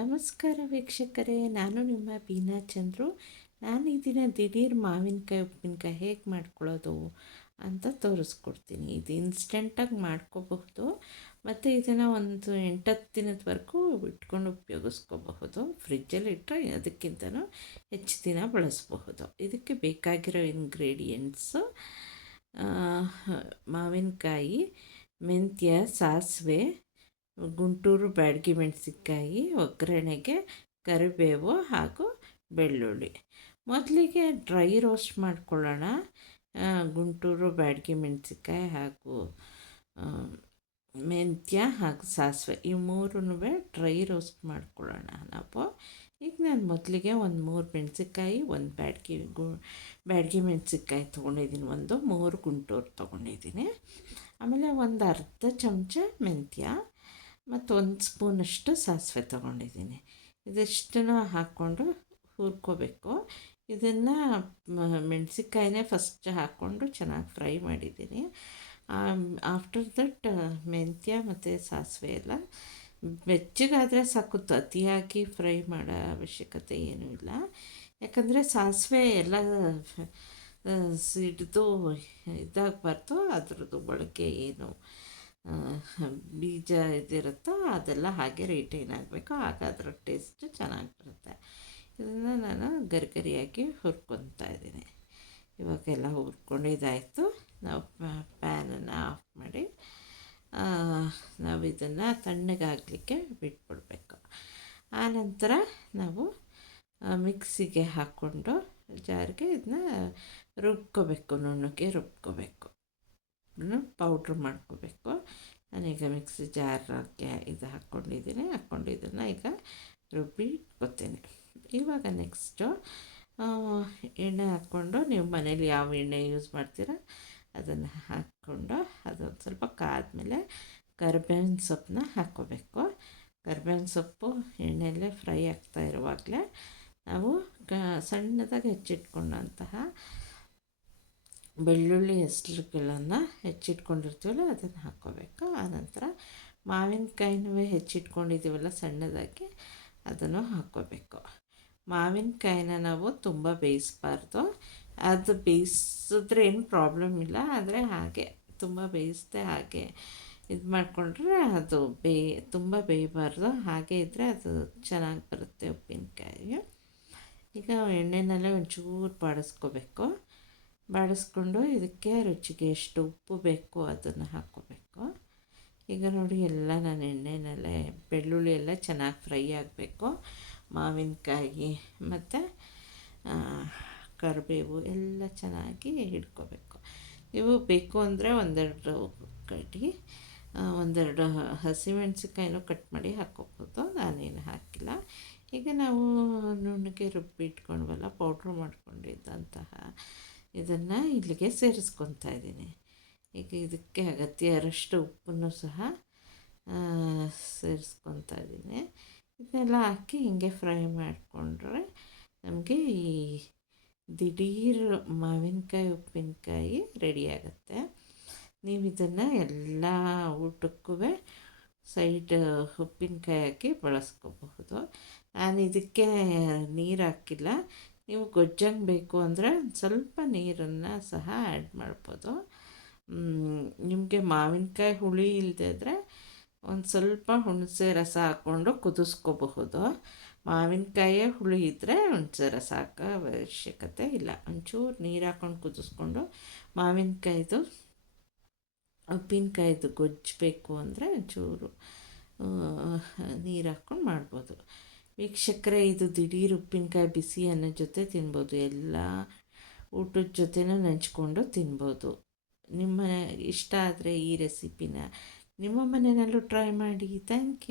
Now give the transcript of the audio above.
ನಮಸ್ಕಾರ ವೀಕ್ಷಕರೇ, ನಾನು ನಿಮ್ಮ ಬೀನಾ ಚಂದ್ರು. ನಾನು ಈ ದಿನ ದಿಢೀರ್ ಮಾವಿನಕಾಯಿ ಉಪ್ಪಿನಕಾಯಿ ಹೇಗೆ ಮಾಡ್ಕೊಳ್ಳೋದು ಅಂತ ತೋರಿಸ್ಕೊಡ್ತೀನಿ. ಇದು ಇನ್ಸ್ಟೆಂಟಾಗಿ ಮಾಡ್ಕೋಬಹುದು ಮತ್ತು ಇದನ್ನು ಒಂದು 8-10 ದಿನದವರೆಗೂ ಇಟ್ಕೊಂಡು ಉಪಯೋಗಿಸ್ಕೋಬಹುದು. ಫ್ರಿಜ್ಜಲ್ಲಿ ಇಟ್ಟರೆ ಅದಕ್ಕಿಂತನೂ ಹೆಚ್ಚು ದಿನ ಬಳಸಬಹುದು. ಇದಕ್ಕೆ ಬೇಕಾಗಿರೋ ಇಂಗ್ರೀಡಿಯೆಂಟ್ಸು: ಮಾವಿನಕಾಯಿ, ಮೆಂತ್ಯ, ಸಾಸಿವೆ, ಗುಂಟೂರು ಬ್ಯಾಡಗಿ ಮೆಣಸಿನ್ಕಾಯಿ, ಒಗ್ಗರಣೆಗೆ ಕರಿಬೇವು ಹಾಗೂ ಬೆಳ್ಳುಳ್ಳಿ. ಮೊದಲಿಗೆ ಡ್ರೈ ರೋಸ್ಟ್ ಮಾಡ್ಕೊಳ್ಳೋಣ. ಗುಂಟೂರು ಬ್ಯಾಡಗಿ ಮೆಣಸಿನ್ಕಾಯಿ ಹಾಗೂ ಮೆಂತ್ಯ ಹಾಗೂ ಸಾಸಿವೆ ಈ ಮೂರನ್ನೂ ಡ್ರೈ ರೋಸ್ಟ್ ಮಾಡ್ಕೊಳ್ಳೋಣ ನಾವು. ಈಗ ನಾನು ಮೊದಲಿಗೆ ಒಂದು 3 ಮೆಣಸಿನ್ಕಾಯಿ, ಒಂದು ಬ್ಯಾಡಗಿ ಮೆಣಸಿನ್ಕಾಯಿ ತೊಗೊಂಡಿದ್ದೀನಿ, 3 ಗುಂಟೂರು ತೊಗೊಂಡಿದ್ದೀನಿ. ಆಮೇಲೆ ಒಂದು ಅರ್ಧ ಚಮಚ ಮೆಂತ್ಯ ಮತ್ತು 1 ಸ್ಪೂನಷ್ಟು ಸಾಸಿವೆ ತೊಗೊಂಡಿದ್ದೀನಿ. ಇದಿಷ್ಟನ್ನು ಹಾಕ್ಕೊಂಡು ಹುರ್ಕೋಬೇಕು. ಇದನ್ನು ಮೆಣಸಿನ್ಕಾಯಿನೇ ಫಸ್ಟ್ ಹಾಕ್ಕೊಂಡು ಚೆನ್ನಾಗಿ ಫ್ರೈ ಮಾಡಿದ್ದೀನಿ. ಆಫ್ಟರ್ ದಟ್ ಮೆಂತ್ಯ ಮತ್ತು ಸಾಸಿವೆ ಎಲ್ಲ ಬೆಚ್ಚಗಾದರೆ ಸಾಕು, ಅತಿಯಾಗಿ ಫ್ರೈ ಮಾಡೋ ಅವಶ್ಯಕತೆ ಏನೂ ಇಲ್ಲ. ಯಾಕಂದರೆ ಸಾಸಿವೆ ಎಲ್ಲ ಸಿಡಿದು ಇದಾಗಬಾರ್ದು, ಅದರದ್ದು ಬಳಕೆ ಏನು ಬೀಜ ಇದಿರುತ್ತೋ ಅದೆಲ್ಲ ಹಾಗೆ ರಿಟೈನ್ ಆಗಬೇಕು, ಆಗ ಅದರ ಟೇಸ್ಟ್ ಚೆನ್ನಾಗಿ ಬರುತ್ತೆ. ಇದನ್ನು ನಾನು ಗರಿಗರಿಯಾಗಿ ಹುರ್ಕೊತಾ ಇದ್ದೀನಿ. ಇವಾಗೆಲ್ಲ ಹುರ್ಕೊಂಡಿದ್ದಾಯಿತು. ನಾವು ಪ್ಯಾನನ್ನು ಆಫ್ ಮಾಡಿ ನಾವು ಇದನ್ನು ತಣ್ಣಗಾಗಲಿಕ್ಕೆ ಬಿಟ್ಬಿಡಬೇಕು. ಆನಂತರ ನಾವು ಮಿಕ್ಸಿಗೆ ಹಾಕ್ಕೊಂಡು ಜಾರಿಗೆ ಇದನ್ನ ರುಬ್ಕೋಬೇಕು, ನುಣ್ಣಗೆ ರುಬ್ಕೋಬೇಕು, ಪೌಡ್ರ್ ಮಾಡ್ಕೋಬೇಕು. ನಾನೀಗ ಮಿಕ್ಸಿ ಜಾರ್ಗೆ ಹಾಕ್ಕೊಂಡು ಇದನ್ನು ಈಗ ರುಬ್ಬಿ ಇಟ್ಕೊತೀನಿ. ಇವಾಗ ನೆಕ್ಸ್ಟು ಎಣ್ಣೆ ಹಾಕ್ಕೊಂಡು, ನೀವು ಮನೇಲಿ ಯಾವ ಎಣ್ಣೆ ಯೂಸ್ ಮಾಡ್ತೀರ ಅದನ್ನು ಹಾಕ್ಕೊಂಡು ಅದೊಂದು ಸ್ವಲ್ಪ ಕಾದ್ಮೇಲೆ ಕರಿಬೇವಿನ ಸೊಪ್ಪನ್ನ ಹಾಕ್ಕೋಬೇಕು. ಕರಿಬೇವಿನ ಸೊಪ್ಪು ಎಣ್ಣೆಯಲ್ಲೇ ಫ್ರೈ ಆಗ್ತಾ ಇರುವಾಗಲೇ ನಾವು ಸಣ್ಣದಾಗಿ ಹೆಚ್ಚಿಟ್ಕೊಂಡಂತಹ ಬೆಳ್ಳುಳ್ಳಿ ಹೆಸರುಗಳನ್ನು ಹೆಚ್ಚಿಟ್ಕೊಂಡಿರ್ತೀವಲ್ಲ ಅದನ್ನು ಹಾಕ್ಕೋಬೇಕು. ಆನಂತರ ಮಾವಿನಕಾಯಿನೂ ಹೆಚ್ಚಿಟ್ಕೊಂಡಿದ್ದೀವಲ್ಲ ಸಣ್ಣದಾಗಿ, ಅದನ್ನು ಹಾಕ್ಕೋಬೇಕು. ಮಾವಿನಕಾಯಿನ ನಾವು ತುಂಬ ಬೇಯಿಸಬಾರ್ದು. ಅದು ಬೇಯಿಸಿದ್ರೆ ಏನು ಪ್ರಾಬ್ಲಮ್ ಇಲ್ಲ, ಆದರೆ ಹಾಗೆ ತುಂಬ ಬೇಯಿಸದೆ ಹಾಗೆ ಇದು ಮಾಡಿಕೊಂಡ್ರೆ ಅದು ತುಂಬ ಬೇಯಬಾರ್ದು. ಹಾಗೆ ಇದ್ದರೆ ಅದು ಚೆನ್ನಾಗಿ ಬರುತ್ತೆ ಉಪ್ಪಿನಕಾಯಿ. ಈಗ ಎಣ್ಣೆನಲ್ಲೇ ಒಂಚೂರು ಬಾಡಿಸ್ಕೊಂಡು ಇದಕ್ಕೆ ರುಚಿಗೆ ಎಷ್ಟು ಉಪ್ಪು ಬೇಕು ಅದನ್ನು ಹಾಕ್ಕೋಬೇಕು. ಈಗ ನೋಡಿ, ಎಲ್ಲ ನಾನು ಎಣ್ಣೆನಲ್ಲೇ ಬೆಳ್ಳುಳ್ಳಿ ಎಲ್ಲ ಚೆನ್ನಾಗಿ ಫ್ರೈ ಆಗಬೇಕು. ಮಾವಿನಕಾಯಿ ಮತ್ತು ಕರಿಬೇವು ಎಲ್ಲ ಚೆನ್ನಾಗಿ ಹಿಡ್ಕೋಬೇಕು. ನೀವು ಬೇಕು ಅಂದರೆ ಒಂದೆರಡು ಹಸಿಮೆಣಸಿನ್ಕಾಯಿನೂ ಕಟ್ ಮಾಡಿ ಹಾಕ್ಕೋಬೋದು, ನಾನೇನು ಹಾಕಿಲ್ಲ. ಈಗ ನಾವು ನುಣ್ಣಗೆ ರುಬ್ಬಿ ಇಟ್ಕೊಂಡ್ವಲ್ಲ, ಪೌಡ್ರ್ ಮಾಡ್ಕೊಂಡಿದ್ದಂತಹ ಇದನ್ನು ಇಲ್ಲಿಗೆ ಸೇರಿಸ್ಕೊತಾ ಇದ್ದೀನಿ. ಈಗ ಇದಕ್ಕೆ ಅಗತ್ಯಷ್ಟು ಉಪ್ಪನ್ನು ಸಹ ಸೇರಿಸ್ಕೊತಾ ಇದ್ದೀನಿ. ಇದನ್ನೆಲ್ಲ ಹಾಕಿ ಹೀಗೆ ಫ್ರೈ ಮಾಡಿಕೊಂಡ್ರೆ ನಮಗೆ ಈ ದಿಢೀರ್ ಮಾವಿನಕಾಯಿ ಉಪ್ಪಿನಕಾಯಿ ರೆಡಿಯಾಗುತ್ತೆ. ನೀವು ಇದನ್ನು ಎಲ್ಲ ಊಟಕ್ಕೂ ಸೈಡ್ ಉಪ್ಪಿನಕಾಯಿ ಹಾಕಿ ಬಳಸ್ಕೋಬಹುದು. ನಾನು ಇದಕ್ಕೆ ನೀರು ಹಾಕಿಲ್ಲ. ನೀವು ಗೊಜ್ಜಂಗೆ ಬೇಕು ಅಂದರೆ ಸ್ವಲ್ಪ ನೀರನ್ನು ಸಹ ಆ್ಯಡ್ ಮಾಡ್ಬೋದು. ನಿಮಗೆ ಮಾವಿನಕಾಯಿ ಹುಳಿ ಇಲ್ಲದೇ ಇದ್ದರೆ ಒಂದು ಸ್ವಲ್ಪ ಹುಣಸೆ ರಸ ಹಾಕ್ಕೊಂಡು ಕುದಿಸ್ಕೋಬಹುದು. ಮಾವಿನಕಾಯೇ ಹುಳಿ ಇದ್ದರೆ ಹುಣಸೆ ರಸ ಹಾಕೋ ಅವಶ್ಯಕತೆ ಇಲ್ಲ. ಒಂಚೂರು ನೀರು ಹಾಕ್ಕೊಂಡು ಕುದಿಸ್ಕೊಂಡು ಉಪ್ಪಿನಕಾಯಿದು ಗೊಜ್ಜು ಬೇಕು ಅಂದರೆ ಒಂಚೂರು ನೀರು ಹಾಕ್ಕೊಂಡು ಮಾಡ್ಬೋದು. ವೀಕ್ಷಕರೇ, ಇದು ದಿಢೀರ್ ಉಪ್ಪಿನಕಾಯಿ ಬಿಸಿ ಅನ್ನೋ ಜೊತೆ ತಿನ್ಬೋದು, ಎಲ್ಲ ಊಟದ ಜೊತೆನೂ ನೆಂಚ್ಕೊಂಡು ತಿನ್ಬೋದು. ನಿಮ್ಮ ಇಷ್ಟ ಆದರೆ ಈ ರೆಸಿಪಿನ ನಿಮ್ಮ ಮನೆಯಲ್ಲೂ ಟ್ರೈ ಮಾಡಿ. Thank you.